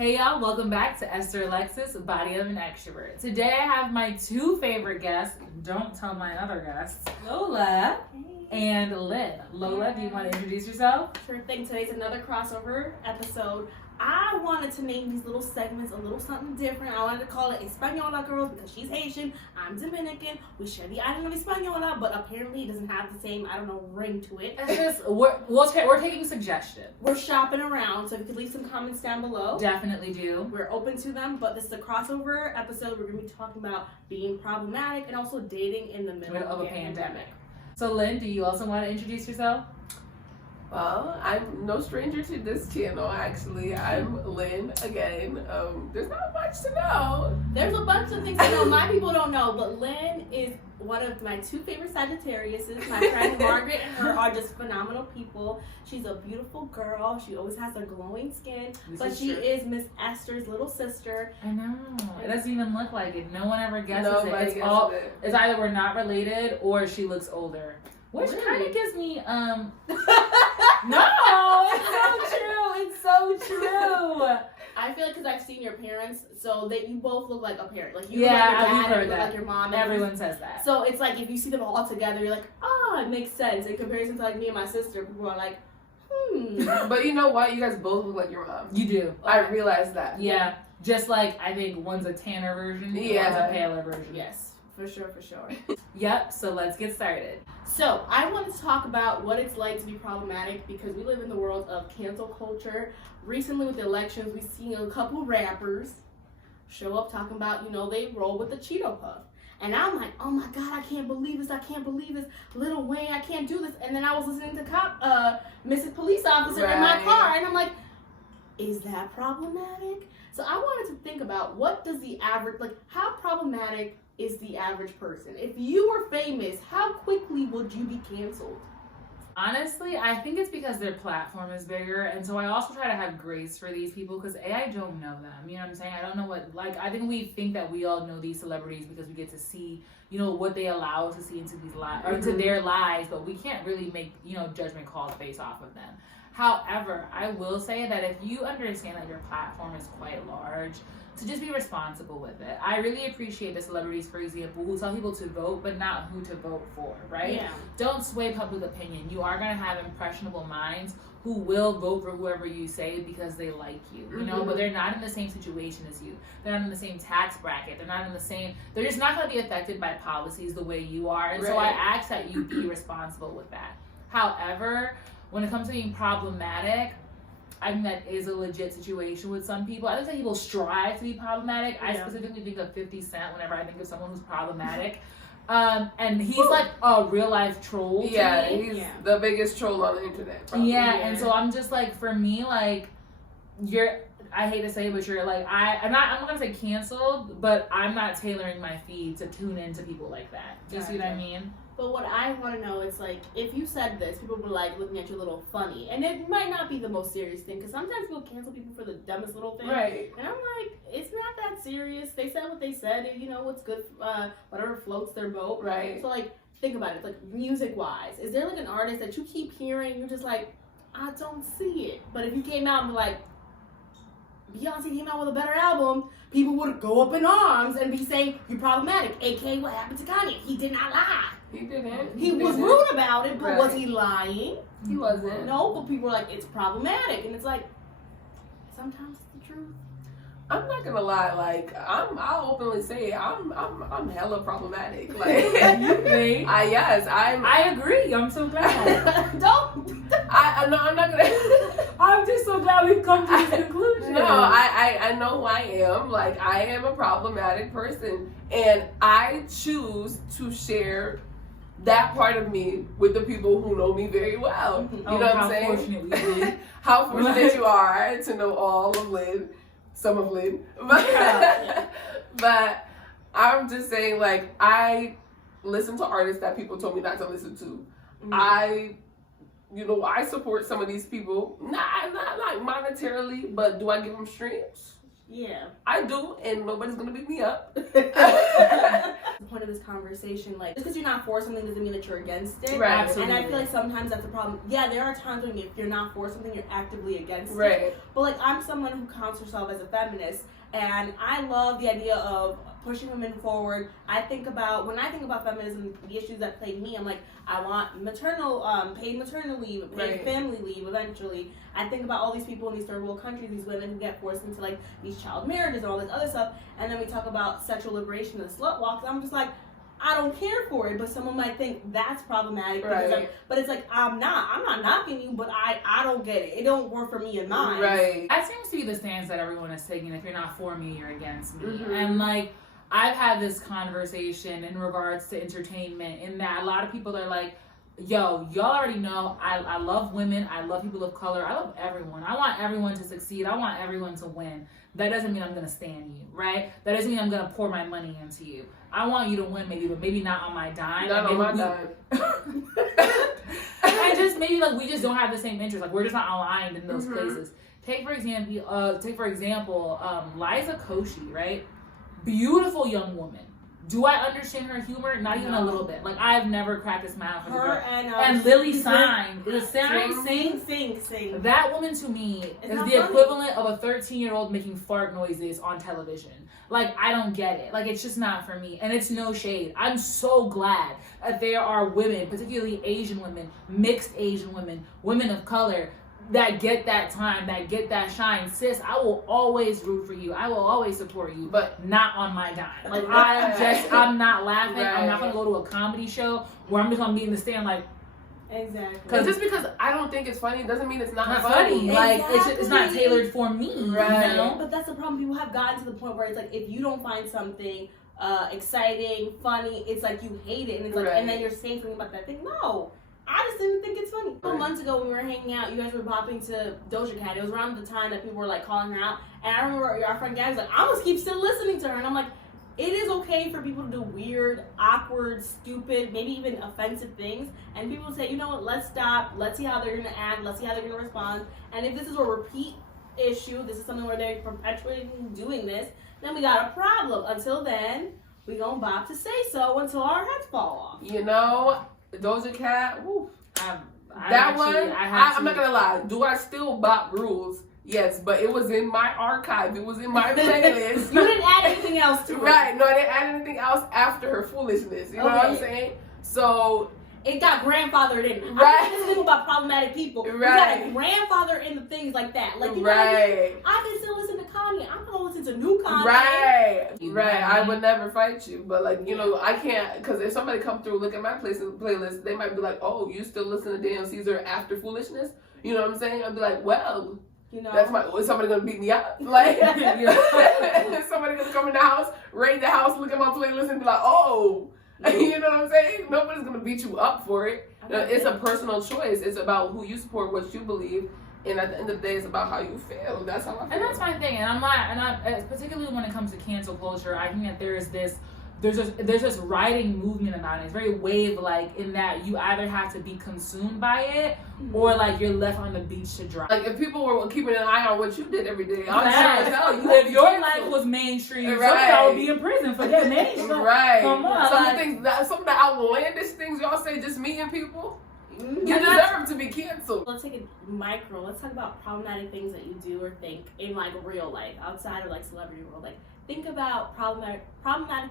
Hey y'all, welcome back to Esther Alexis, Body of an Extrovert. Today I have my two favorite guests, don't tell my other guests, Lola and Lynn. Lola, do you want to introduce yourself? Sure thing. Today's another crossover episode. I wanted to name these little segments a little something different. I wanted to call it Española Girls because she's Haitian, I'm Dominican. We share the island of Española, but apparently it doesn't have the same, ring to it. It's just, we're taking suggestions. We're shopping around, so if you could leave some comments down below. Definitely do. We're open to them, but this is a crossover episode. We're going to be talking about being problematic and also dating in the middle of a pandemic. So Lynn, do you also want to introduce yourself? Well, I'm no stranger to this channel, actually. I'm Lynn again. There's not much to know. There's a bunch of things I know my people don't know, but Lynn is one of my two favorite Sagittariuses. My friend Margaret and her are just phenomenal people. She's a beautiful girl. She always has a glowing skin, but she is Miss Esther's little sister. I know. It doesn't even look like it. No one ever guesses Nobody it. guesses it. It's either we're not related or she looks older. Which kind of gives me, no, it's so true. It's so true. I feel like because I've seen your parents, so that you both look like a parent. Like you Yeah, look like your we've dad, heard you look that. like your mom. Everyone says that. So it's like if you see them all together, you're like, oh, it makes sense. In comparison to like me and my sister, people are like, But you know what? You guys both look like your mom. You do. I realized that. Yeah. Just like I think one's a tanner version, one's Yeah. a paler version. Yes, for sure. Yep. So let's get started. So I want to talk about what it's like to be problematic because we live in the world of cancel culture. Recently with the elections, we've seen a couple rappers show up talking about, they roll with the Cheeto Puff. And I'm like, oh my God, I can't believe this. Lil Wayne, I can't do this. And then I was listening to Mrs. Police Officer in my car, and I'm like, is that problematic? So I wanted to think about what does the average, how problematic is the average person? If you were famous, how quickly would you be canceled? Honestly, I think it's because their platform is bigger, and so I also try to have grace for these people because I don't know them. You know what I'm saying? I don't know what, I think we think that we all know these celebrities because we get to see, what they allow us to see into these lives or into their lives, but we can't really make, judgment calls based off of them. However, I will say that if you understand that your platform is quite large, to just be responsible with it. I really appreciate the celebrities, for example, who tell people to vote, but not who to vote for, right? Yeah. Don't sway public opinion. You are going to have impressionable minds who will vote for whoever you say because they like you, but they're not in the same situation as you. They're not in the same tax bracket. They're just not going to be affected by policies the way you are. And so I ask that you be responsible with that. However, when it comes to being problematic, I think that is a legit situation with some people. I think that people strive to be problematic. I specifically think of 50 Cent whenever I think of someone who's problematic. And he's like a real life troll. He's the biggest troll on the internet. Probably. Yeah, and so I'm just like, for me, I hate to say it, but you're like, I'm not gonna say canceled, but I'm not tailoring my feed to tune into people like that. Do you see what I mean? But what I want to know is, if you said this, people were, looking at you a little funny. And it might not be the most serious thing, because sometimes people cancel people for the dumbest little thing. Right. And I'm like, it's not that serious. They said what they said, and, what's good, whatever floats their boat. Right. So, think about it. Music-wise, is there, an artist that you keep hearing, you're just like, I don't see it. But if you came out and be like, Beyonce came out with a better album, people would go up in arms and be saying, you're problematic. AKA, what happened to Kanye? He did not lie. He didn't. He was rude about it, but was he lying? He wasn't. No, but people were like, it's problematic. And it's like, sometimes it's the truth. I'm not gonna lie, I'll openly say I'm hella problematic. You think? I agree. I'm so glad. No, I'm not gonna. I'm just so glad we've come to this conclusion. No, I know who I am. I am a problematic person, and I choose to share that part of me with the people who know me very well. You know what I'm saying? Fortunate How fortunate you are to know all of Lynn. Some of Lynn. But I'm just saying, I listen to artists that people told me not to listen to. I support some of these people. Not monetarily, but do I give them streams? Yeah. I do, and nobody's gonna beat me up. The point of this conversation, like, just because you're not for something doesn't mean that you're against it. Right. And I feel like sometimes that's a problem. Yeah, there are times when if you're not for something, you're actively against it. Right. But like, I'm someone who counts herself as a feminist, and I love the idea of pushing women forward. When I think about feminism, the issues that plague me, I'm like, I want paid maternal leave, paid Right. family leave eventually. I think about all these people in these third world countries, these women who get forced into like these child marriages and all this other stuff, and then we talk about sexual liberation and the slut walk, and I'm just like, I don't care for it, but someone might think that's problematic. Because Right. but it's like, I'm not knocking you, but I don't get it. It don't work for me and mine. Right. That seems to be the stance that everyone is taking. If you're not for me, you're against me. Mhm. And like, I've had this conversation in regards to entertainment, in that a lot of people are like, yo, y'all already know I love women, I love people of color, I love everyone. I want everyone to succeed, I want everyone to win. That doesn't mean I'm gonna stand you, right? That doesn't mean I'm gonna pour my money into you. I want you to win, maybe, but maybe not on my dime. Not on my dime. And just maybe like we just don't have the same interests. Like we're just not aligned in those Mhm. places. Take for example, Liza Koshy, right? Beautiful young woman. Do I understand her humor? Not even a little bit. Like I've never cracked a smile for Her her. and Lily Singh, sing. that woman to me It's is not the funny. equivalent of a 13-year-old making fart noises on television. Like, I don't get it. Like, it's just not for me. And it's no shade. I'm so glad that there are women, particularly Asian women, mixed Asian women, women of color, that get that time, that get that shine. Sis, I will always root for you. I will always support you, But not on my dime. Like, I'm not laughing. I'm not going to go to a comedy show where I'm just going to be in the stand like, Exactly. Because just because I don't think it's funny doesn't mean it's not funny. Like it's not Exactly. tailored for me, Right. you know? But that's the problem. People have gotten to the point where it's like, if you don't find something exciting, funny, it's like you hate it, and it's like, Right. and then you're saying something about that thing. No, I just didn't think it's funny. A couple months ago when we were hanging out, you guys were bopping to Doja Cat. It was around the time that people were like calling her out, and I remember our friend Gabby was like, "I'm gonna keep still listening to her," and I'm like, it is okay for people to do weird, awkward, stupid, maybe even offensive things. And people say, you know what, let's stop. Let's see how they're going to act. Let's see how they're going to respond. And if this is a repeat issue, this is something where they're perpetually doing this, then we got a problem. Until then, we going to bop to say so until our heads fall off. You know, Doja Cat, woo. I'm not going to lie. Do I still bop rules? Yes, but it was in my archive. It was in my playlist. You didn't add anything else to it. Right. No, I didn't add anything else after her foolishness. You know what I'm saying? So it got grandfathered in. Right. I'm thinking about problematic people. Right. You got a grandfather in the things like that. Like, you know, right. I can still listen to Kanye. I'm gonna listen to new Kanye. Right. You Right. know? I would never fight you, but like, you know, I can't, because if somebody come through look at my playlist, they might be like, oh, you still listen to Daniel Caesar after foolishness? You know what I'm saying? I'd be like, well, You know, is somebody gonna beat me up? Like, is somebody gonna come in the house, raid the house, look at my playlist, and be like, oh, you know what I'm saying? Nobody's gonna beat you up for it. It's a personal choice. It's about who you support, what you believe, and at the end of the day, it's about how you feel. That's how I feel. And that's my thing. And I'm particularly when it comes to cancel culture, I think that there's this writing movement about it. It's very wave-like in that you either have to be consumed by it or like you're left on the beach to dry. Like if people were keeping an eye on what you did every day, I'm Yes. sure as hell you If your life was mainstream, some of y'all would be in prison for getting mainstream. right. Come on, Some like- of the things, some of the outlandish things y'all say, just me and people, Mhm. you And that's- deserve to be canceled. Let's take it micro. Let's talk about problematic things that you do or think in like real life, outside of like celebrity world. Like think about problematic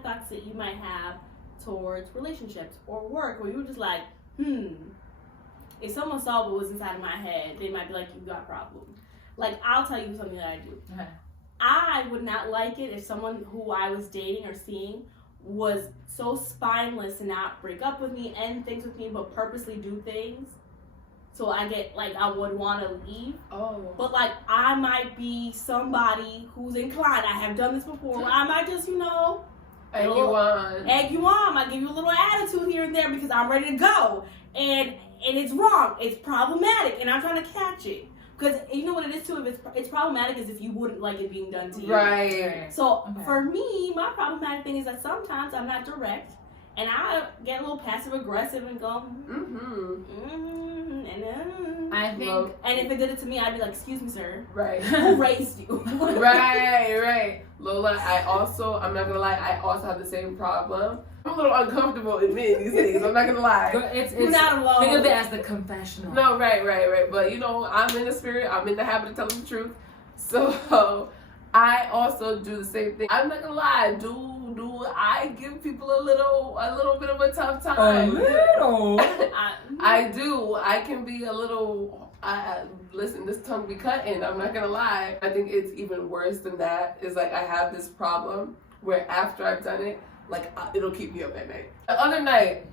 thoughts that you might have towards relationships or work, where you're just like, if someone saw what was inside of my head, they might be like, you got problems. Like I'll tell you something that I do. Okay. I would not like it if someone who I was dating or seeing was so spineless to not break up with me, end things with me, but purposely do things so I get like I would want to leave. Oh. But like I might be somebody who's inclined. I have done this before. Where I might just, And you won. egg you on. I give you a little attitude here and there because I'm ready to go, and it's wrong. It's problematic, and I'm trying to catch it. Because you know what it is too. If it's problematic, is if you wouldn't like it being done to you. Right. So Okay. for me, my problematic thing is that sometimes I'm not direct, and I get a little passive aggressive and go, I think Love. and if it did it to me, I'd be like, "Excuse me, sir, Right. who raised you?" Right. right, Lola. I'm not gonna lie, I also have the same problem. I'm a little uncomfortable admitting these things. I'm not gonna lie. It's You're not alone. Think of it as the confessional. No, right. But I'm in the spirit. I'm in the habit of telling the truth. So I also do the same thing. I'm not gonna lie. Do I give people a little bit of a tough time? A little. I do. I can be a little. Listen, this tongue be cutting. I'm not gonna lie. I think it's even worse than that. Is like I have this problem where after I've done it, like it'll keep me up at night. The other night,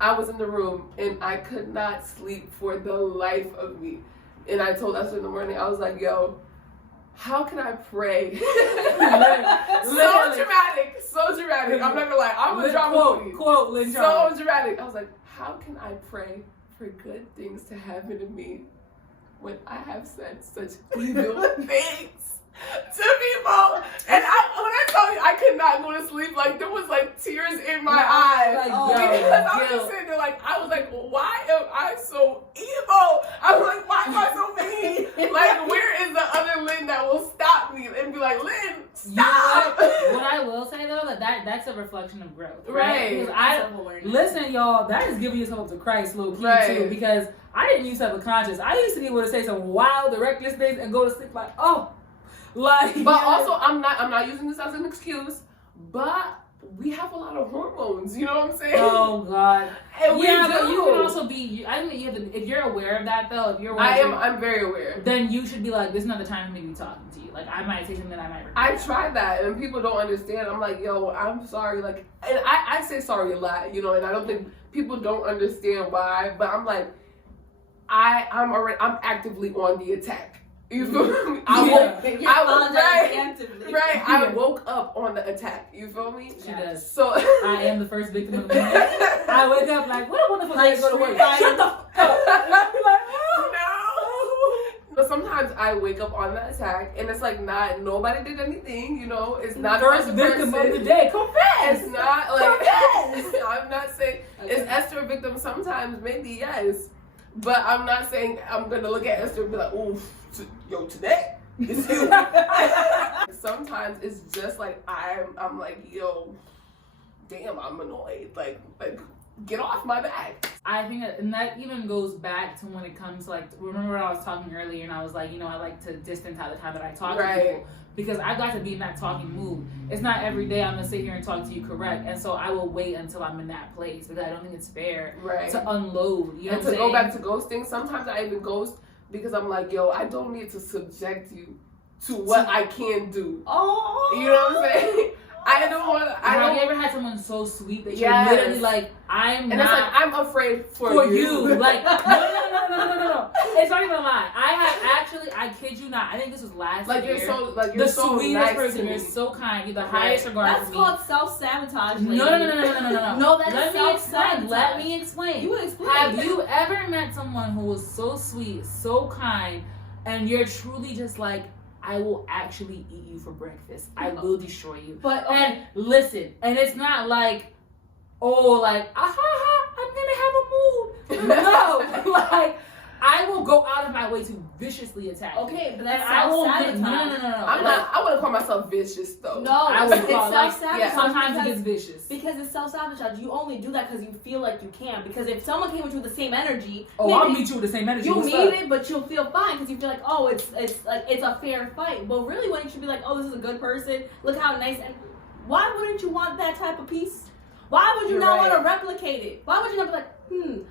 I was in the room and I could not sleep for the life of me. And I told Esther in the morning, I was like, yo, how can I pray? So dramatic. I'm not gonna lie. I'm a drama queen. Quote, Lynn So dramatic. I was like, how can I pray for good things to happen to me when I have said such evil things to people? And when I tell you, I could not go to sleep. Like there was like tears in my eyes because I was just sitting there like I was like, well, why am I so evil? I was like, why am I so mean? Like where is the other Lynn that will stop me and be like, Lynn, stop? What I will say though, that's a reflection of growth, right? Right. Listen, y'all, that is giving yourself to Christ, low key too, because I didn't used to have a conscience. I used to be able to say some wild, reckless things and go to sleep like, oh. Like, but also I'm not using this as an excuse, but we have a lot of hormones, you know what I'm saying? Oh God. And we do. But you can also be, I think you have to, if you're aware of that though, if you're aware I'm very aware. Then you should be like, this is not the time for me to be talking to you. Like I might say something that I might regret. I tried that and people don't understand. I'm like, yo, I'm sorry, like, and I say sorry a lot, and I don't think people don't understand why, but I'm like, I'm actively on the attack. You feel me? I woke up on the attack. You feel me? She does. So I am the first victim of the morning. I wake up like, what a wonderful day to go to work. Shut the fuck up. I'm like, oh, no. But sometimes I wake up on the attack and it's like nobody did anything, It's not first victim of the day. Confess. It's not like I'm not saying is Esther a victim sometimes, maybe yes. But I'm not saying I'm gonna look at Esther and be like, ooh, yo, today it's you. Sometimes it's just like I'm like, yo, damn, I'm annoyed. Like get off my back. I think that even goes back to when it comes to like, remember when I was talking earlier and I was like, I like to distance how the time that I talk to people. Because I got to be in that talking mood. It's not every day I'm gonna sit here and talk to you correct, and so I will wait until I'm in that place because I don't think it's fair to unload. You know, and to go back to ghosting. Sometimes I even ghost because I'm like, yo, I don't need to subject you to what I can do. Oh, you know what I'm saying? I don't want to. Have you ever had someone so sweet that you're literally like, it's like, I'm afraid for you. Like, no. It's not even a lie. I kid you not. I think this was last year. You're so sweetest nice person. You're so kind. You're the highest regard for me. That's called self-sabotage. No. No, that's self-sabotage. Let me explain. You would explain. Have you ever met someone who was so sweet, so kind, and you're truly just like, I will actually eat you for breakfast. I will destroy you. But and listen, and it's not like, I'm gonna have a mood. No, like I will go out of my way to viciously attack. Okay, but that's self-sabotage. No. I wouldn't call myself vicious though. No, I would call self-sabotage. Sometimes it gets vicious. Because it's self-sabotage. You only do that because you feel like you can. Because if someone came with you with the same energy, I'll meet you with the same energy. You meet it, but you'll feel fine because you feel like, oh, it's a fair fight. But really, when you should be like, oh, this is a good person. Look how nice. And why wouldn't you want that type of peace? Why would you not want to replicate it? Why would you not be like,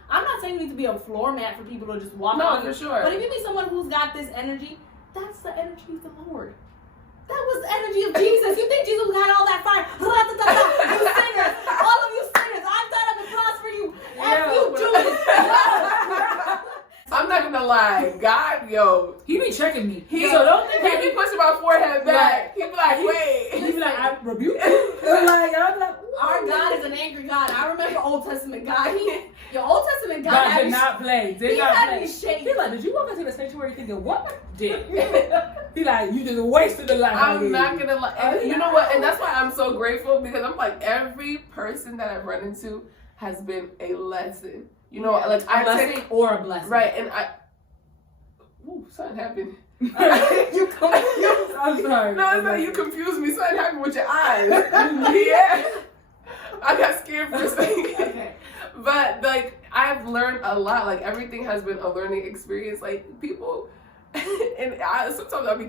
I'm not saying you need to be a floor mat for people to just walk on. No, for sure. But if you meet someone who's got this energy, that's the energy of the Lord. That was the energy of Jesus. You think Jesus had all that fire? You singers, all of you singers, I died on the cross for you. I'm not gonna lie, God, yo, he be checking me. So don't think he be pushing my forehead back. He be like, wait. He be like, I rebuke you. I'm like, our God is an angry God. I remember Old Testament God. Your Old Testament God did not play. He had me shaking. He like, did you walk into the sanctuary thinking what? Did he like, you just wasted the life? I'm not gonna lie. And you know what? And that's why I'm so grateful because I'm like, every person that I've run into has been a lesson. You know, like a blessing or a blessing. Right, and something happened. You confused. I'm sorry. No, it's not. You confused me. Something happened with your eyes. Yeah. I got scared for a second. Okay. But like I've learned a lot. Like everything has been a learning experience. Like people, and sometimes I'm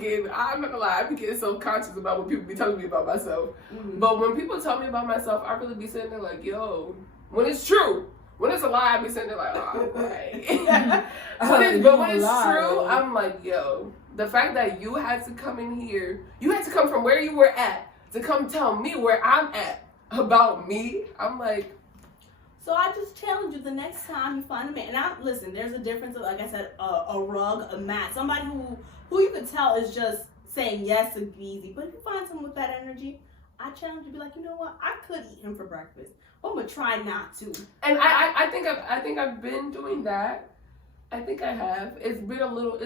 not gonna lie, I be getting self-conscious about what people be telling me about myself. Mm-hmm. But when people tell me about myself, I really be sitting there like, yo, when it's true. When it's a lie, I be sitting there like, oh, right. But when it's true, I'm like, yo, the fact that you had to come in here, you had to come from where you were at to come tell me where I'm at about me. I'm like, so I just challenge you the next time you find a man. And listen, there's a difference of, like I said, a rug, a mat, somebody who you could tell is just saying yes to be easy. But if you find someone with that energy, I challenge you to be like, you know what? I could eat him for breakfast. I'm gonna try not to. and I think I've been doing that. I think I have. It's been a little.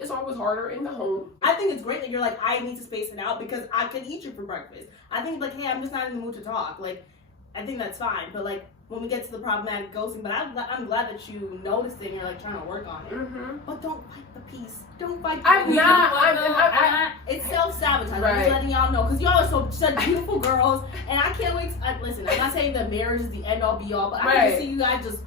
It's always harder in the home. I think it's great that you're like, I need to space it out because I could eat you for breakfast. I think like, hey, I'm just not in the mood to talk. Like, I think that's fine. But like, when we get to the problematic ghosting, but I'm glad that you noticed it and you're like trying to work on it. Mm-hmm. But don't fight the peace. Don't fight the I'm peace. not. It's self-sabotage. I'm Right. just letting y'all know. Because y'all are such beautiful girls. And I can't wait listen, I'm not saying that marriage is the end-all be-all, but I can Right. just see you guys just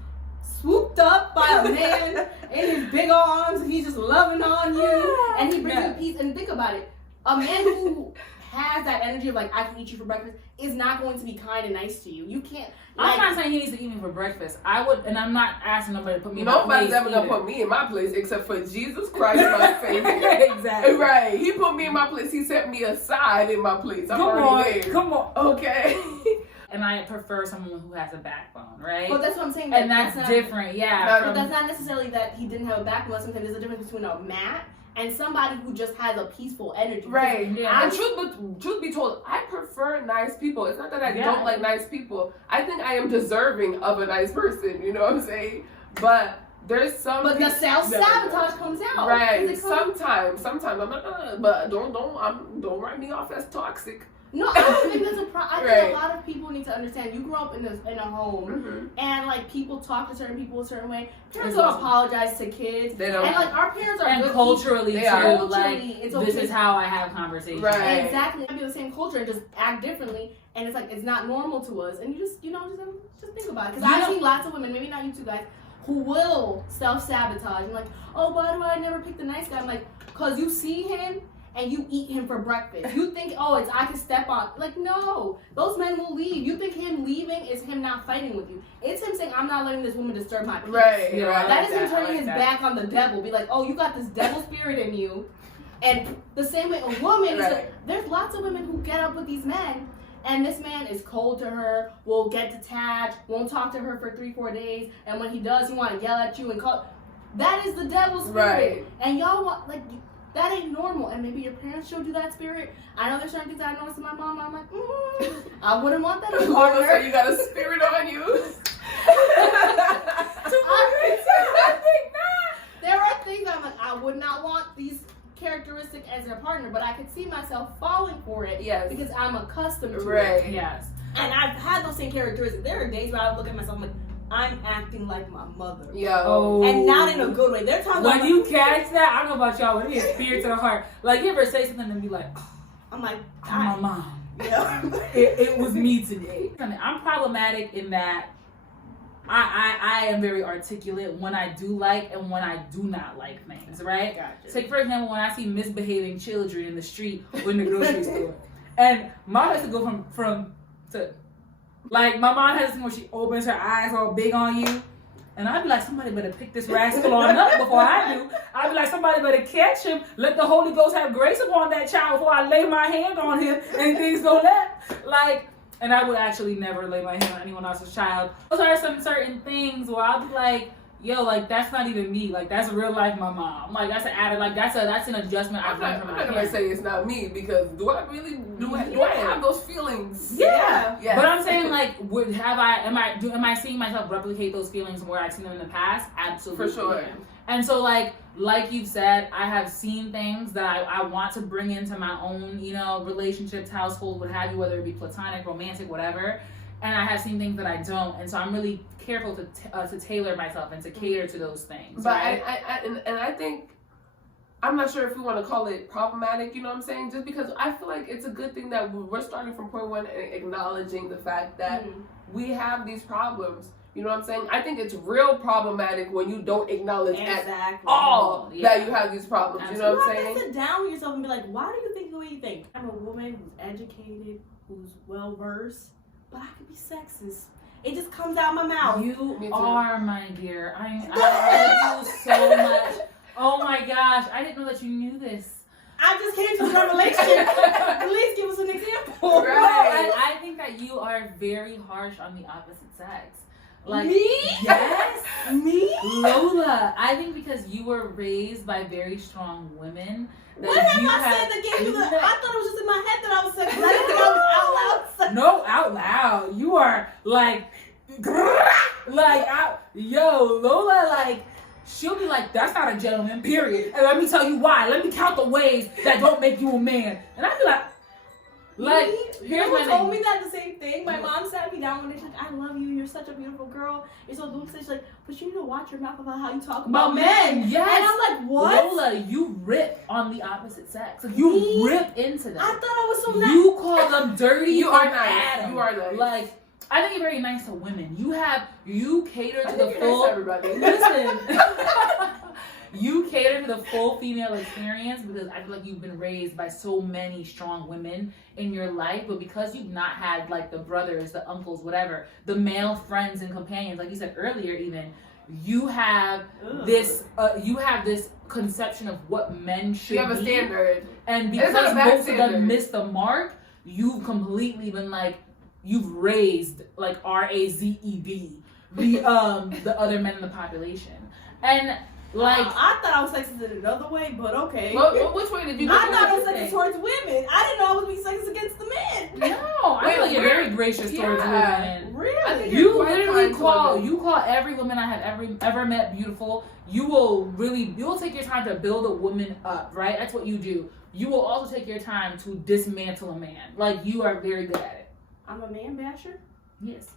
swooped up by a man in his big arms. And he's just loving on you. And he brings you peace. And think about it. A man who has that energy of like, I can eat you for breakfast is not going to be kind and nice to you. You can't. I'm not saying he needs to eat me for breakfast. I would, and I'm not asking nobody to put me in my place. Nobody's ever gonna either. put me in my place except for Jesus Christ, my Savior. Exactly. Right. He put me in my place. He set me aside in my place. I'm Come already on, there. come on. Okay. And I prefer someone who has a backbone, right? But that's what I'm saying. And that's not, different, yeah. But But from- that's not necessarily that he didn't have a backbone. Sometimes there's a difference between a mat and somebody who just has a peaceful energy. Right. Yeah. And truth be told, I prefer nice people. It's not that I Yeah. don't like nice people. I think I am deserving of a nice person. You know what I'm saying? But there's some. But the people- self-sabotage comes out. Right. 'Cause it comes- Sometimes I'm like, but don't write me off as toxic. No, I don't think there's a problem. I think Right. a lot of people need to understand. You grew up in a home, Mm-hmm. and like people talk to certain people a certain way. Parents Exactly. don't apologize to kids, They don't. and like our parents are and good culturally They too, are. like Culturally, it's this okay. is how I have conversations. Right. Exactly. It might be the same culture and just act differently, and it's like it's not normal to us. And you just just think about it. Because You I've know- seen lots of women, maybe not you two guys, who will self-sabotage and like, oh, why do I never pick the nice guy? I'm like, cause you see him and you eat him for breakfast. You think, oh, it's I can step on. Like, no, those men will leave. You think him leaving is him not fighting with you. It's him saying, I'm not letting this woman disturb my peace. Right. Yeah, right. That is him I turning like his that. back on the devil. Be like, oh, you got this devil spirit in you. And the same way a woman is Right. like, there's lots of women who get up with these men, and this man is cold to her, will get detached, won't talk to her for 3-4 days, and when he does, he want to yell at you and call. That is the devil spirit. Right. And y'all want, like, that ain't normal. And maybe your parents showed you that spirit. I know there's certain things I noticed in my mom. I'm like, I wouldn't want that in a Mama partner. said you got a spirit on you. There are things I'm like, I would not want these characteristics as your partner, but I could see myself falling for it Yes. because I'm accustomed to it. Right. Yes. And I've had those same characteristics. There are days where I would look at myself like, I'm acting like my mother. Yo. Oh. And not in a good way. There are times When I'm you like, catch that, I don't know about y'all, when it gets fear to the heart. Like, you ever say something and be like, oh, I'm like, my mom. yeah. It was me today. I'm problematic in that I am very articulate when I do like and when I do not like things, right? Gotcha. Take, for example, when I see misbehaving children in the street or in the grocery store. And mom has to go from to, like, my mom has this thing where she opens her eyes all big on you. And I'd be like, somebody better pick this rascal on up before I do. I'd be like, somebody better catch him. Let the Holy Ghost have grace upon that child before I lay my hand on him and things go left. Like, and I would actually never lay my hand on anyone else's child. Those are some certain things where I'll be like, yo, like, that's not even me. Like, that's real life my mom. Like, that's an added, like, that's an adjustment I've I'm done not, for I'm my not gonna parents. say it's not me because do I really do I have those feelings? Yeah. Yes. But I'm saying, like, am I seeing myself replicate those feelings where I've seen them in the past? Absolutely. For sure. And so, like you've said, I have seen things that I want to bring into my own, relationships, household, what have you, whether it be platonic, romantic, whatever. And I have seen things that I don't. And so I'm really careful to tailor myself and to cater to those things. But right? I think I'm not sure if we want to call it problematic, you know what I'm saying? Just because I feel like it's a good thing that we're starting from point one and acknowledging the fact that we have these problems. You know what I'm saying? I think it's real problematic when you don't acknowledge at all that you have these problems. Absolutely. You know what I'm You saying? have to sit down with yourself and be like, why do you think the way you think? I'm a woman who's educated, who's well versed, but I could be sexist. It just comes out my mouth. You Me too. are, my dear. I love you so much. Oh my gosh, I didn't know that you knew this. I just came to the revelation. At least give us an example. Right. I think that you are very harsh on the opposite sex. Like, me? yes. Me? Lola, I think because you were raised by very strong women. That What have you I said that gave you the... I thought it was just in my head that I was sexist. I didn't think I was out loud sexist. No, out loud. You are like, yo, Lola, like, she'll be like, that's not a gentleman, period. And let me tell you why. Let me count the ways that don't make you a man. And I'd be like, here's Someone my told thing. me that the same thing. My mom sat me down one day. She's like, I love you. You're such a beautiful girl. You're so beautiful. She's like, but you need to watch your mouth about how you talk about men. Yes. And I'm like, what? Lola, you rip on the opposite sex. Like, you Me? rip into them. I thought I was so nice. You call them dirty. You are from nice. Adam. You are nice. Like, I think you're very nice to women. You cater I to think the you're full. nice to everybody. Listen. You cater to the full female experience because I feel like you've been raised by so many strong women in your life, but because you've not had like the brothers, the uncles, whatever, the male friends and companions, like you said earlier, even you have this conception of what men should be. You have a standard. And It's not because a bad most of standard. them miss the mark, you've completely been like, you've raised like RAZEB the other men in the population. And like, I thought I was sexist in another way, but okay. Which way did you I thought I was go? sexist towards women. I didn't know I was being sexist against the men. no, I feel like you're very gracious towards Yeah. women. I Really? think You you're quite literally kind to women. you call every woman I have ever met beautiful. You will take your time to build a woman up, right? That's what you do. You will also take your time to dismantle a man. Like, you are very good at it. I'm a man basher? Yes.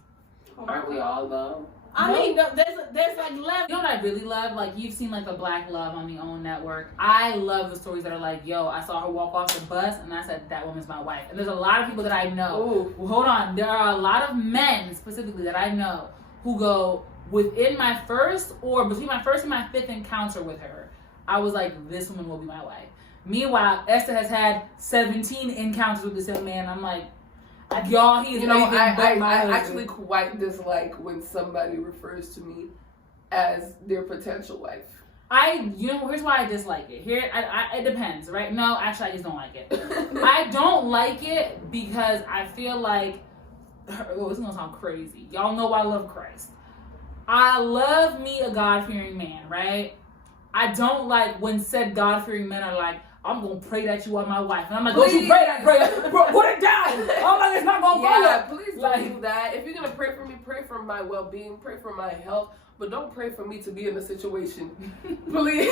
Oh, Aren't we all though? I No. mean, no, there's like You levels. know what I really love? Like, you've seen like the Black Love on the OWN network. I love the stories that are like, yo, I saw her walk off the bus and I said, that woman's my wife. And there's a lot of people that I know. Ooh. Well, hold on. There are a lot of men specifically that I know who go within my first or between my first and my fifth encounter with her. I was like, this woman will be my wife. Meanwhile, Esther has had 17 encounters with this young man. I'm like, y'all, he is You know, anything but my I husband. actually quite dislike when somebody refers to me as their potential wife. Here's why I dislike it. It depends, right? No, actually, I just don't like it. I don't like it because I feel like, oh, it's gonna sound crazy. Y'all know I love Christ. I love me a God-fearing man, right? I don't like when said God-fearing men are like, I'm gonna pray that you are my wife. And I'm like, don't you pray that prayer. Bro, put it down. I'm like, it's not gonna Yeah, go. please don't Like- do that. If you're gonna pray for me, pray for my well-being, pray for my health, but don't pray for me to be in a situation. Please.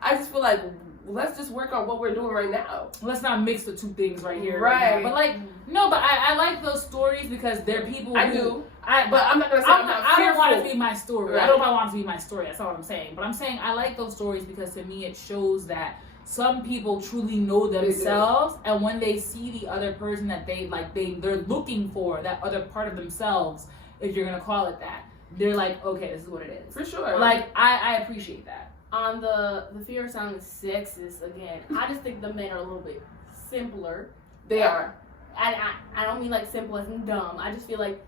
I just feel like let's just work on what we're doing right now. Let's not mix the two things right here. Right. Now. But like, no, but I like those stories because they're people I who do. But I'm not gonna say I'm not I don't want it to fearful. be my story. Right. I don't want it to be my story. That's not what I'm saying. But I'm saying I like those stories because to me it shows that some people truly know themselves, and when they see the other person that they're looking for, that other part of themselves, if you're gonna call it that, they're like, okay, this is what it is. For sure. Like I appreciate that. On the fear of sounding sexist again, I just think the men are a little bit simpler. they are. And I don't mean like simple as in dumb. I just feel like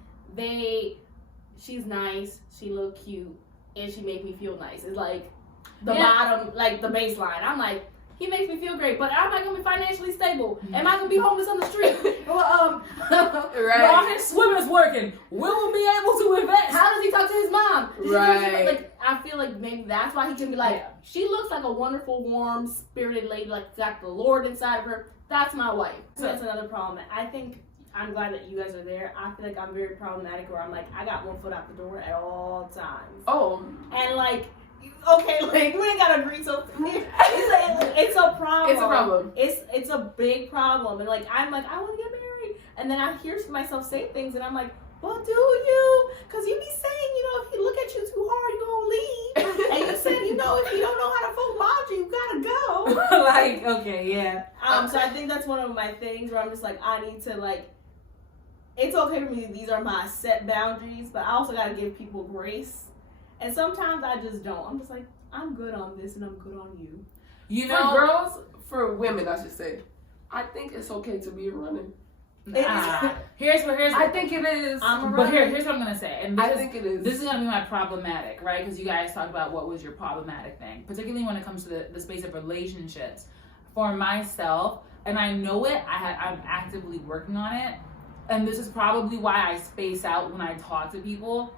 she's nice, she look cute, and she make me feel nice. It's like the bottom, like the baseline. I'm like, he makes me feel great, but am I gonna be financially stable? Am I gonna be homeless on the street? Well, Right. his swimming's working. Will we be able to invest? How does he talk to his mom? Right. Like, I feel like maybe that's why he can be like, Yeah. she looks like a wonderful, warm, spirited lady, like got the Lord inside of her. That's my wife. So that's another problem. I think I'm glad that you guys are there. I feel like I'm very problematic where I'm like, I got one foot out the door at all times. Oh. And like, okay, like we ain't gotta agree. So it's a problem. It's a problem. It's a big problem. And like I'm like, I want to get married, and then I hear myself say things, and I'm like, well, do you? Because you be saying, if he look at you too hard, you gonna leave. And And you said, you know, if you don't know how to fold laundry, you gotta go. Like, okay, yeah. So I think that's one of my things where I'm just like, I need to like, it's okay for me, these are my set boundaries, but I also gotta give people grace. And sometimes I just don't. I'm just like, I'm good on this and I'm good on you. You For know, girls, for women, I should say, I think it's okay to be running. here's I think it is. but here's what I'm gonna say, and I think it is. this is gonna be my problematic, right? Because you guys talked about what was your problematic thing, particularly when it comes to the space of relationships. For myself, and I know it, I'm actively working on it, and this is probably why I space out when I talk to people.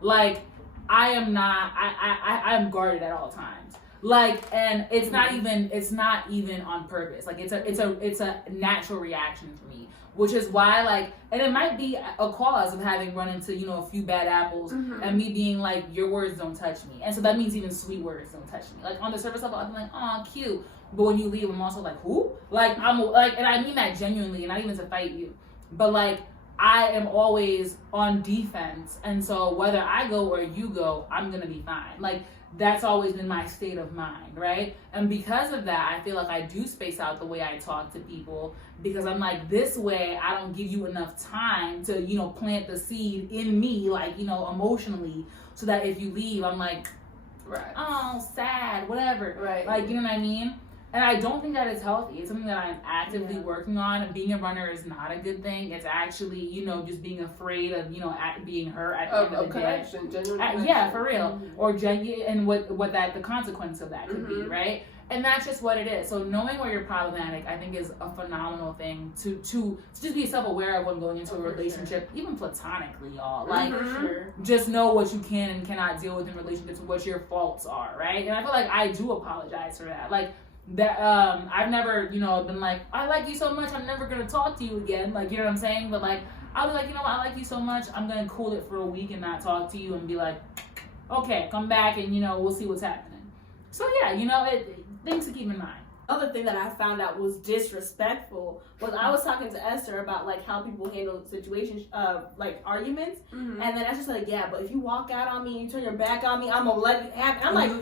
Like, I am not, I'm guarded at all times. Like, and it's not even on purpose. Like, it's a natural reaction for me, which is why, like, and it might be a cause of having run into, you know, a few bad apples, and me being like, your words don't touch me, and so that means even sweet words don't touch me. Like, on the surface level, I'm like, oh, cute, but when you leave, I'm also like, who? Like, I'm like, and I mean that genuinely, and not even to fight you, but like, I am always on defense, and so whether I go or you go, I'm gonna be fine. Like, that's always been my state of mind, right? And because of that, I feel like I do space out the way I talk to people, because I'm like, this way I don't give you enough time to, you know, plant the seed in me, like, you know, emotionally, so that if you leave, I'm like, right, oh, sad, whatever. Right. Like, you know what I mean? And I don't think that is healthy. It's something that I'm actively working on. And being a runner is not a good thing. It's actually, you know, just being afraid of, you know, being hurt at the end of the connection, day. genuine connection. Yeah, for real. Or and what that the consequence of that could be, right? And that's just what it is. So knowing where you're problematic, I think, is a phenomenal thing to just be self-aware of when going into a relationship, even platonically, y'all. Like, just know what you can and cannot deal with in relationships and what your faults are, right? And I feel like I do apologize for that. Like, that I've never, you know, been like, I like you so much, I'm never gonna talk to you again, like, you know what I'm saying? But like, I'll be like, you know what, I like you so much, I'm gonna cool it for a week and not talk to you, and be like, okay, come back and, you know, we'll see what's happening. So yeah, you know, things to keep in mind. Other thing that I found out was disrespectful was I was talking to Esther about like how people handle situations, like arguments, and then I was just like, yeah, but if you walk out on me and you turn your back on me, I'm gonna let you happen. I'm like,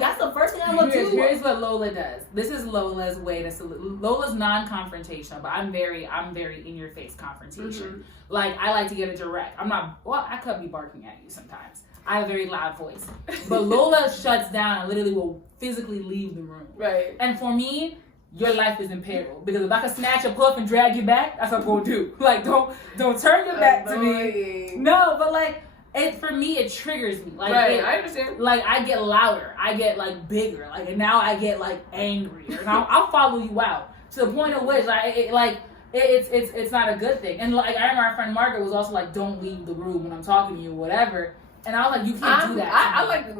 that's the first thing I'm gonna do. Here's what Lola does. This is Lola's way to salute. Lola's non-confrontational, but I'm very in your face confrontation. Like, I like to get it direct. I'm not. Well, I could be barking at you sometimes. I have a very loud voice, but Lola shuts down and literally will physically leave the room. Right. And for me, your life is in peril, because if I can snatch a puff and drag you back, that's what I'm gonna do. Like, don't turn your back to me. No, but like, for me, it triggers me. Like, I understand. Like, I get louder, I get like bigger, like, and now I get like angrier, and I'll follow you out to the point of which it's not a good thing. And like, I remember our friend Margaret was also like, don't leave the room when I'm talking to you, whatever. And I was like, you can't do that. I like to,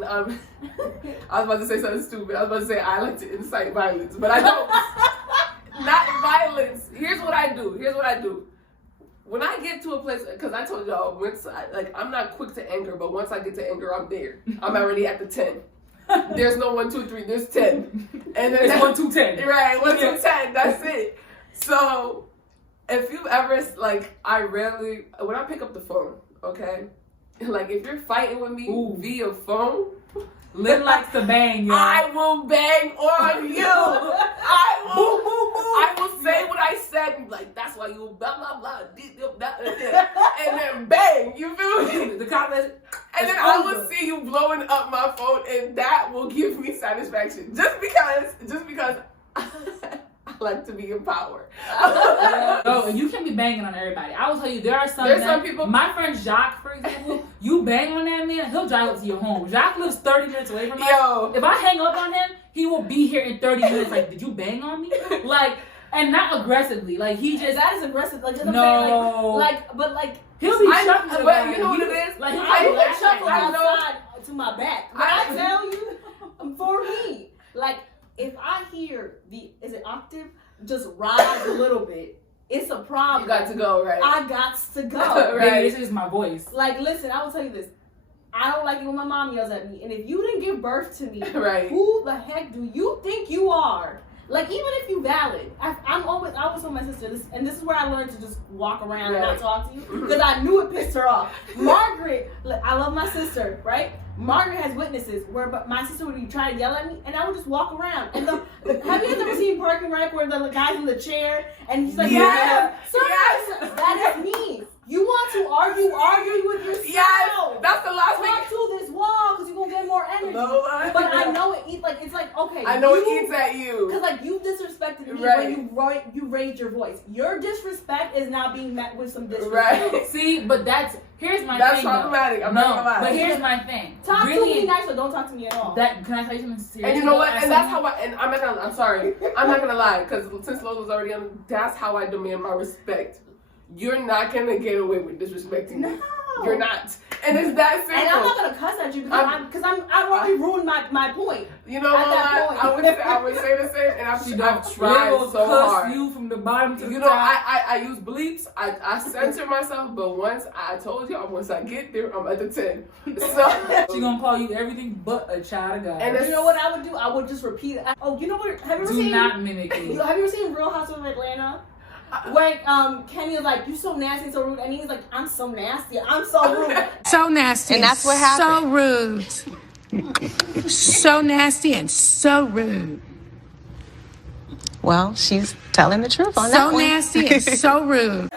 I was about to say something stupid. I was about to say I like to incite violence, but I don't. Not violence. Here's what I do. When I get to a place, because I told y'all, I'm not quick to anger, but once I get to anger, I'm there. I'm already at the 10. There's no 1, 2, 3. There's 10. And then it's 1, 2, 10. Right, 1, 2, 10. That's it. So if you've ever, like, when I pick up the phone, okay? Like, if you're fighting with me via phone, Lynn likes to bang, y'all. I will bang on you. I will say what I said and be like, that's why you blah blah blah, and then bang. You feel me? The comment, and then I will see you blowing up my phone, and that will give me satisfaction. Just because I like to be in power. Oh, and you can be banging on everybody. I will tell you, there's some people. My friend Jacques, for example, you bang on that man, he'll drive up to your home. Jacques lives 30 minutes away from us. If I hang up on him, he will be here in 30 minutes. Like, did you bang on me? Like, and not aggressively. Like, he just that is aggressive. Like, no, but he'll be chuckling. But you know what it is? Like, he'll chuckle outside to my back. But I tell you, for me, like, if I hear is it octave, just rise a little bit, it's a problem. You got to go, right? I got to go. Right. This is my voice. Like, listen, I will tell you this. I don't like it when my mom yells at me. And if you didn't give birth to me, right, who the heck do you think you are Like, even if you valid, I always told my sister this, and this is where I learned to just walk around and not talk to you, because I knew it pissed her off. Margaret, I love my sister, right? Margaret has witnesses where my sister would be trying to yell at me, and I would just walk around. And have you guys ever seen Parking Right where the guy's in the chair and he's like, Yes. That is me. You want to argue with yourself. Yes, that's the last thing. Talk to this wall because you're gonna get more energy. No, but I know it eats like, it's like, okay. I know it eats at you. Because like you disrespected me when you raised your voice. Your disrespect is now being met with some disrespect. Right. See, but here's my thing. That's problematic. I'm not gonna lie. But here's my thing. Talk to me nice, or don't talk to me at all. Can I tell you something serious? And you know what? And that's how and I'm sorry. I'm not gonna lie, because since Lola's already on, that's how I demand my respect. You're not gonna get away with disrespecting me. No. You're not. And it's that simple. And I'm not gonna cuss at you because I've already ruined my point. You know what? I would say the same, and I've tried so hard. You from the bottom to the know, top. I use bleeps. I censor myself, but once I told y'all, once I get there, I'm at the 10. So she gonna call you everything but a child of God. And you know what I would do? I would just repeat it. Oh, you know what? Have you ever seen? Do not mimic it. Have you ever seen Real Housewives of Atlanta? When Kenny is like, "You so nasty, so rude," and he's like, "I'm so nasty, I'm so rude, so nasty," and that's what happened. So rude, so nasty, and so rude. Well, she's telling the truth on that one. So nasty and so rude.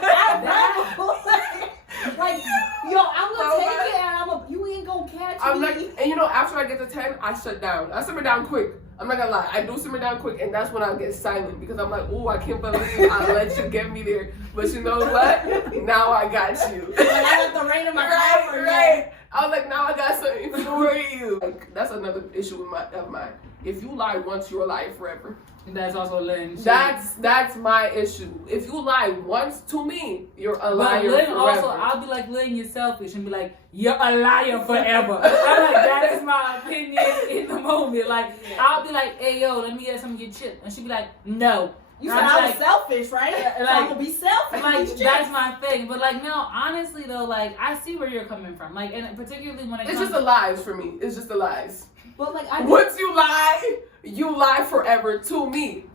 Like, yo, I'm gonna take it, and you ain't gonna catch me. Like, and you know, after I get to 10, I shut down. I simmer down quick. I'm not gonna lie, I do simmer down quick, and that's when I get silent, because I'm like, oh, I can't believe I let you get me there. But you know what? Now I got you. Like, I got the rain in my car for right. I was like, now I got something for you. Like, that's another issue of mine. If you lie once, you're a liar forever. That's also Lynn. That's my issue. If you lie once to me, you're a liar but Lynn forever. Also, I'll be like, Lynn, you're selfish, and be like, you're a liar forever. I'm like, that is my opinion in the moment. Like, I'll be like, hey, yo, let me get some of your chip. And she'll be like, no. You said I was selfish, right? Like, so I'm gonna be selfish. Like, that's my thing. But like, no, honestly though, like, I see where you're coming from. Like, and particularly when it's just the lies for me. It's just the lies. But like, once you lie forever to me.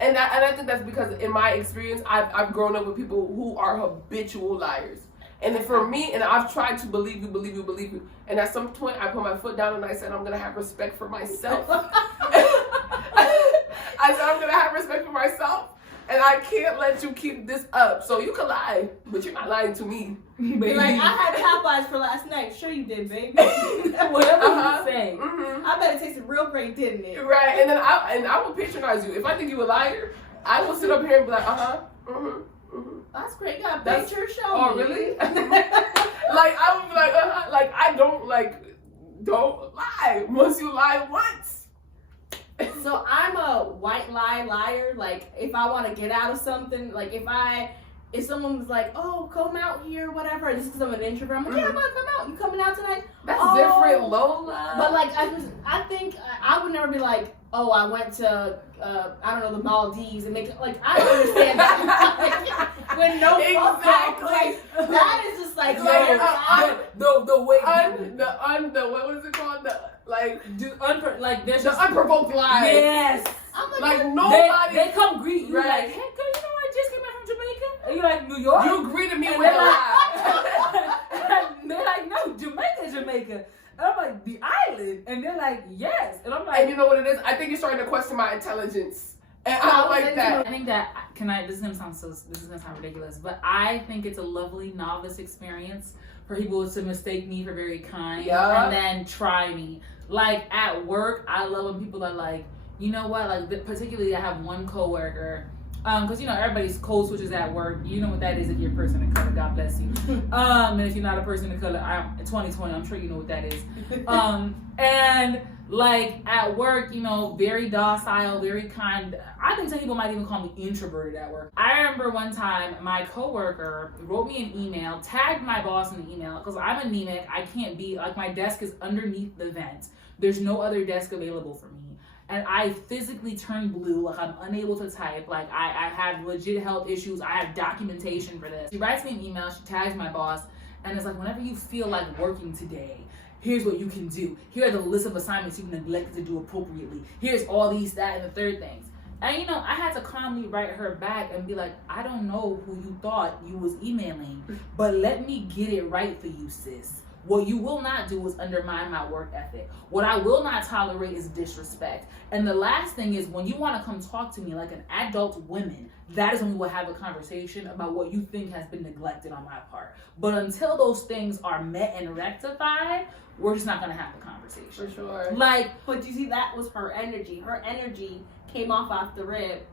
And I think that's because in my experience, I've grown up with people who are habitual liars. And then for me, and I've tried to believe you. And at some point, I put my foot down and I said, I'm going to have respect for myself. I said, I'm going to have respect for myself. And I can't let you keep this up. So you can lie, but you're not lying to me. Be like, I had Popeyes for last night. Sure you did, babe. Whatever you say. Mm-hmm. I bet it tasted real great, didn't it? Right. And then I will patronize you. If I think you a liar, I will sit up here and be like, That's great. You got picture show. Oh, really? Like, I would be like, like, I don't lie. Once you lie once. So I'm a white lie liar. Like, if I want to get out of something, like if someone's like, oh, come out here, whatever, this is because I'm an introvert, I'm like, yeah, I'm gonna come out. You coming out tonight? That's different, Lola. But like, I think I would never be like, oh, I went to I don't know, the Maldives and make it, like, I don't understand that. Like, when no exactly. Like, that is just like, the way what was it called? There's the unprovoked lies. Yes. I'm like nobody. They come greet you right. like, hey, girl, you know I just came back from Jamaica. And you're like, New York. You greeted me and with a lie. They're like, no, Jamaica. And I'm like, the island, and they're like, yes. And I'm like, and you know what it is? I think you're starting to question my intelligence, and I don't like that. I think that this is gonna sound ridiculous, but I think it's a lovely novice experience for people to mistake me for very kind and then try me. Like at work, I love when people are like, you know what? Like particularly, I have one coworker. Because you know everybody's code switches at work. You know what that is if you're a person of color. God bless you. And if you're not a person of color, I'm 2020. I'm sure you know what that is. And like at work, you know, very docile, very kind. I think some people might even call me introverted at work. I remember one time my coworker wrote me an email, tagged my boss in the email because I'm anemic. I can't be like my desk is underneath the vent. There's no other desk available for me. And I physically turned blue, like I'm unable to type, like I have legit health issues, I have documentation for this. She writes me an email, she tags my boss, and it's like, whenever you feel like working today, here's what you can do. Here are the list of assignments you neglected to do appropriately. Here's all these, that, and the third things. And you know, I had to calmly write her back and be like, I don't know who you thought you was emailing, but let me get it right for you, sis. What you will not do is undermine my work ethic. What I will not tolerate is disrespect. And the last thing is, when you want to come talk to me like an adult woman, that is when we will have a conversation about what you think has been neglected on my part. But until those things are met and rectified, we're just not going to have the conversation. For sure. Like, But you see, that was her energy. Her energy came off the rip.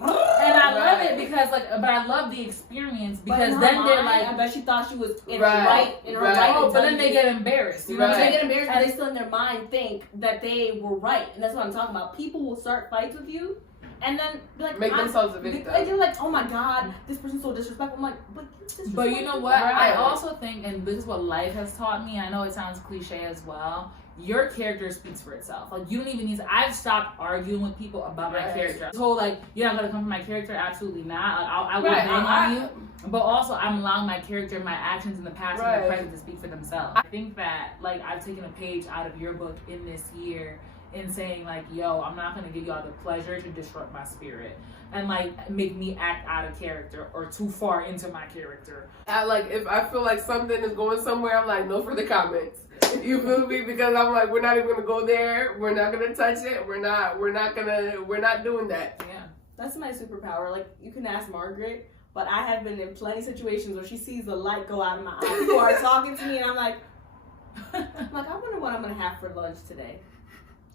and I love it because, like, but I love the experience because then they're like, I bet she thought she was in Right, in her right. right. oh, but then they get embarrassed. You know what I'm They saying? get embarrassed, but they still in their mind think that they were right, and that's what I'm talking about. People will start fights with you, and then be like, Make themselves a victim. They're like, oh my god, this person's so disrespectful. I'm like, but you're disrespectful. But you know what? Right. I also think, and this is what life has taught me. I know it sounds cliche as well. Your character speaks for itself. Like, you don't even need to. I've stopped arguing with people about my Right. character. So, like, you're not gonna come from my character? Absolutely not. Like, I will Right. bang on you. But also, I'm allowing my character, my actions in the past and Right. the present to speak for themselves. I think that, like, I've taken a page out of your book in this year in saying, like, yo, I'm not gonna give y'all the pleasure to disrupt my spirit and, like, make me act out of character or too far into my character. If I feel like something is going somewhere, I'm like, no further comments. You feel me? Because I'm like, we're not even gonna go there. We're not gonna touch it. We're not doing that. Yeah. That's my superpower. Like, you can ask Margaret, but I have been in plenty of situations where she sees the light go out of my eye. People are talking to me, and I'm like, I wonder what I'm gonna have for lunch today.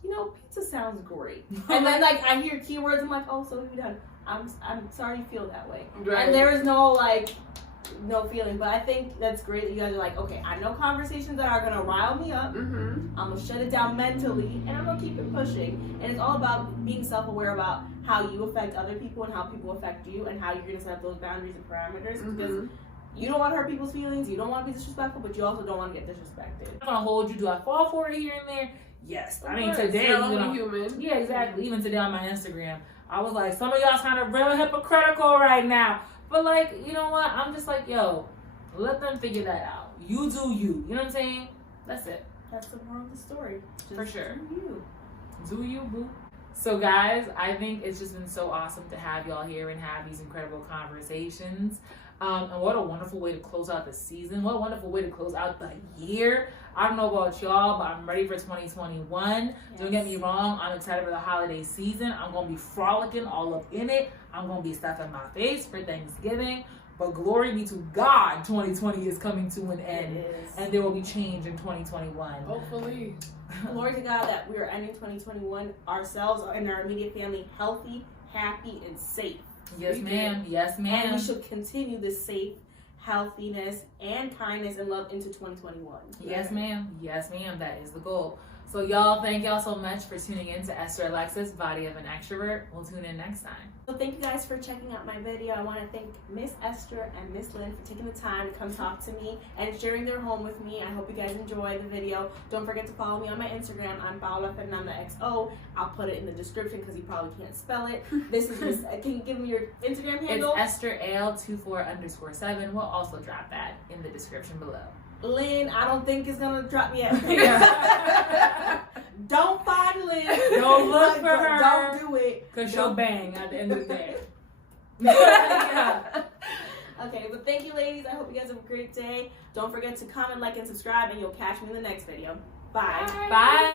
You know, pizza sounds great. And then, like, I hear keywords, I'm like, oh, so we done. I'm sorry you feel that way. Right. And there is no feeling. But I think that's great that you guys are like, okay, I know conversations that are gonna rile me up. Mm-hmm. I'm gonna shut it down mentally, and I'm gonna keep it pushing. And it's all about being self-aware about how you affect other people and how people affect you, and how you're gonna set up those boundaries and parameters. Because you don't want to hurt people's feelings, you don't want to be disrespectful, but you also don't want to get disrespected. I'm gonna hold you. Do I fall for it here and there? Yes. I mean, Right. today, You're you only know, human. yeah, exactly. Even today on my Instagram, I was like, some of y'all kind of real hypocritical right now. But, like, you know what? I'm just like, yo, let them figure that out. You do you. You know what I'm saying? That's it. That's the moral of the story. Just For sure. do you. Do you, boo? So, guys, I think it's just been so awesome to have y'all here and have these incredible conversations. And what a wonderful way to close out the season. What a wonderful way to close out the year. I don't know about y'all, but I'm ready for 2021. Don't get me wrong. I'm excited for the holiday season. I'm going to be frolicking all up in it. I'm going to be stuffing my face for Thanksgiving. But glory be to God, 2020 is coming to an end. It is. And there will be change in 2021. Hopefully. Glory to God that we are ending 2021 ourselves and our immediate family healthy, happy, and safe. Yes, ma'am. Yes, And ma'am. we should continue this safe healthiness and kindness and love into 2021. Yes, ma'am. Yes, ma'am. That is the goal. So, y'all, thank y'all so much for tuning in to Esther Alexis, Body of an Extrovert. We'll tune in next time. So thank you guys for checking out my video. I want to thank Miss Esther and Miss Lynn for taking the time to come talk to me and sharing their home with me. I hope you guys enjoy the video. Don't forget to follow me on my Instagram. I'm Paola Fernanda XO. I'll put it in the description because you probably can't spell it. This is Miss. Can you give me your Instagram handle? It's Esther Ale24_7. We'll also drop that in the description below. Lynn, I don't think it's gonna drop yet. Don't find Lynn. Don't look for her. Don't do it. Because she'll bang at the end of the day. Okay, but thank you, ladies. I hope you guys have a great day. Don't forget to comment, like, and subscribe, and you'll catch me in the next video. Bye. Bye.